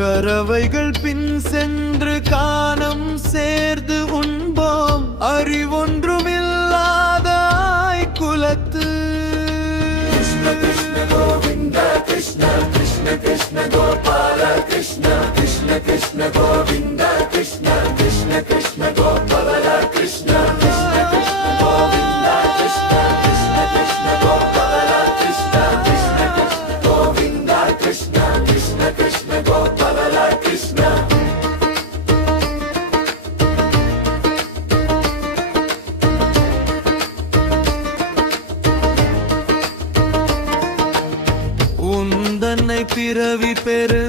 கறவைகள் பின் சென்று காணம் சேர்ந்து உண்போம் அறிவொன்றுமில்லாத குலத்து. கிருஷ்ண கிருஷ்ண கோவிந்த கிருஷ்ண கிருஷ்ண கிருஷ்ண கோபால கிருஷ்ண கிருஷ்ண கிருஷ்ண கோவிந்த கிருஷ்ண கிருஷ்ண கிருஷ்ண கோபால கிருஷ்ண கிருஷ்ண கிருஷ்ண கோவிந்த கிருஷ்ண கிருஷ்ண கிருஷ்ண கோபால கிருஷ்ண கிருஷ்ண கிருஷ்ண கோவிந்த கிருஷ்ண கிருஷ்ண கிருஷ்ண கோபால கிருஷ்ண. உந்தன்னை பிறவி பெரு